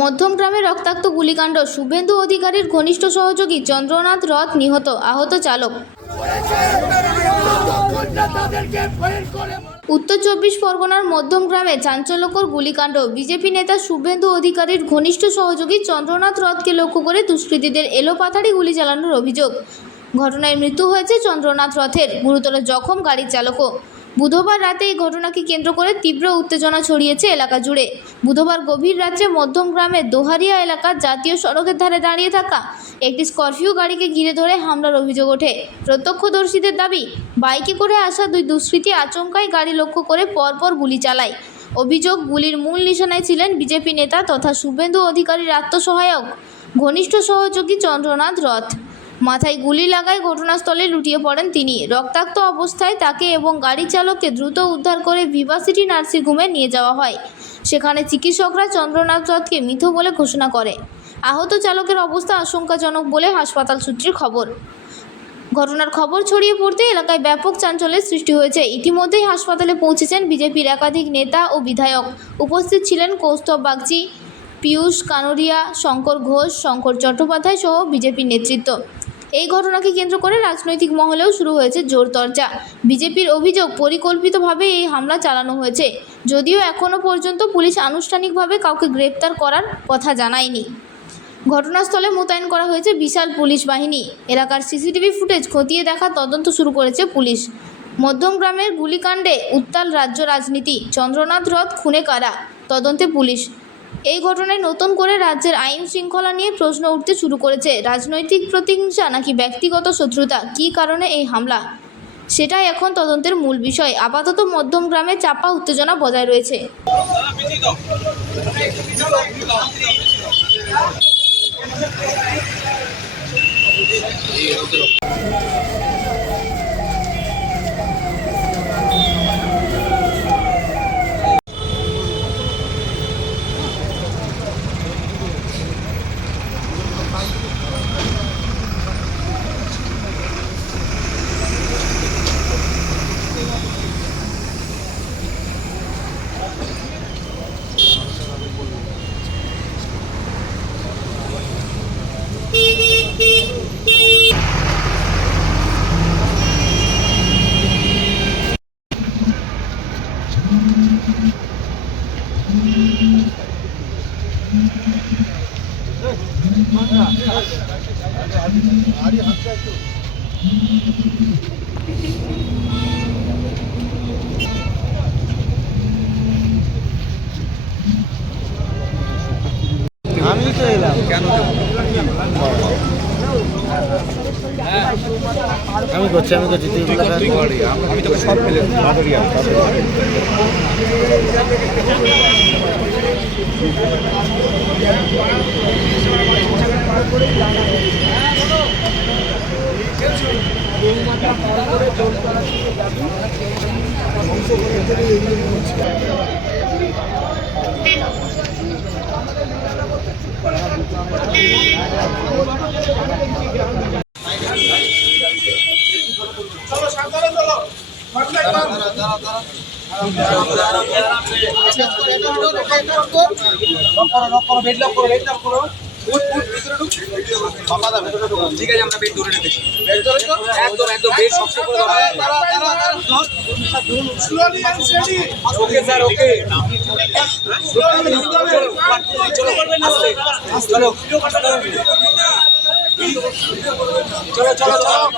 মধ্যমগ্রামে রক্তাক্ত গুলিকাণ্ড, শুভেন্দু অধিকারীর ঘনিষ্ঠ সহযোগী চন্দ্রনাথ রথ নিহত, আহত চালক। উত্তর 24 পরগনার মধ্যমগ্রামে চাঞ্চল্যকর গুলিকাণ্ড। বিজেপি নেতা শুভেন্দু অধিকারীর ঘনিষ্ঠ সহযোগী চন্দ্রনাথ রথকে লক্ষ্য করে দুষ্কৃতীদের এলোপাতাড়ি গুলি চালানোর অভিযোগ। ঘটনায় মৃত্যু হয়েছে চন্দ্রনাথ রথের, গুরুতর জখম গাড়ির চালকও। বুধবার রাতে এই ঘটনাকে কেন্দ্র করে তীব্র উত্তেজনা ছড়িয়েছে এলাকা জুড়ে। বুধবার গভীর রাত্রে মধ্যমগ্রামের দোহারিয়া এলাকার জাতীয় সড়কের ধারে দাঁড়িয়ে থাকা একটি স্করপিও গাড়িকে ঘিরে ধরে হামলার অভিযোগ ওঠে। প্রত্যক্ষদর্শীদের দাবি, বাইকে করে আসা দুই দুষ্কৃতী আচমকাই গাড়ি লক্ষ্য করে পরপর গুলি চালায়। অভিযোগ, গুলির মূল নিশানায় ছিলেন বিজেপি নেতা তথা শুভেন্দু অধিকারীর আত্মসহায়ক ঘনিষ্ঠ সহযোগী চন্দ্রনাথ রথ। মাথায় গুলি লাগায় ঘটনাস্থলে লুটিয়ে পড়েন তিনি। রক্তাক্ত অবস্থায় তাকে এবং গাড়ি চালককে দ্রুত উদ্ধার করে ভিভাসিটি নার্সিংহোমে নিয়ে যাওয়া হয়। সেখানে চিকিৎসকরা চন্দ্রনাথ রথকে মৃত বলে ঘোষণা করে। আহত চালকের অবস্থা আশঙ্কাজনক বলে হাসপাতাল সূত্রে খবর। ঘটনার খবর ছড়িয়ে পড়তে এলাকায় ব্যাপক চাঞ্চল্যের সৃষ্টি হয়েছে। ইতিমধ্যেই হাসপাতালে পৌঁছেছেন বিজেপির একাধিক নেতা ও বিধায়ক। উপস্থিত ছিলেন কৌস্তব বাগচি, পীয়ূষ কানোরিয়া, শঙ্কর ঘোষ, শঙ্কর চট্টোপাধ্যায় সহ বিজেপির নেতৃত্ব। এই ঘটনাকে কেন্দ্র করে রাজনৈতিক মহলেও শুরু হয়েছে জোর চর্চা। বিজেপির অভিযোগ, পরিকল্পিতভাবে এই হামলা চালানো হয়েছে, যদিও এখনও পর্যন্ত পুলিশ আনুষ্ঠানিকভাবে কাউকে গ্রেপ্তার করার কথা জানায়নি। ঘটনাস্থলে মোতায়েন করা হয়েছে বিশাল পুলিশ বাহিনী। এলাকার সিসিটিভি ফুটেজ খতিয়ে দেখার তদন্ত শুরু করেছে পুলিশ। মধ্যমগ্রামের গুলিকাণ্ডে উত্তাল রাজ্য রাজনীতি। চন্দ্রনাথ রথ খুনে কারা, তদন্তে পুলিশ। এই ঘটনায় নতুন করে রাজ্যের আইন শৃঙ্খলা নিয়ে প্রশ্ন উঠতে শুরু করেছে। রাজনৈতিক প্রতিহিংসা নাকি ব্যক্তিগত শত্রুতা, কী কারণে এই হামলা, সেটাই এখন তদন্তের মূল বিষয়। আপাতত মধ্যমগ্রামে চাপা উত্তেজনা বজায় রয়েছে। আমি তো এলাম কেন আমি করছি তুই আমি তোকে সব ফেলে চলো সাবধানে চলো ঠিক আছে, আমরা বেড ধরে রেখেছি। একদম বেড সবসময় করে ওকে স্যার, ওকে চলো চলো চলো চলো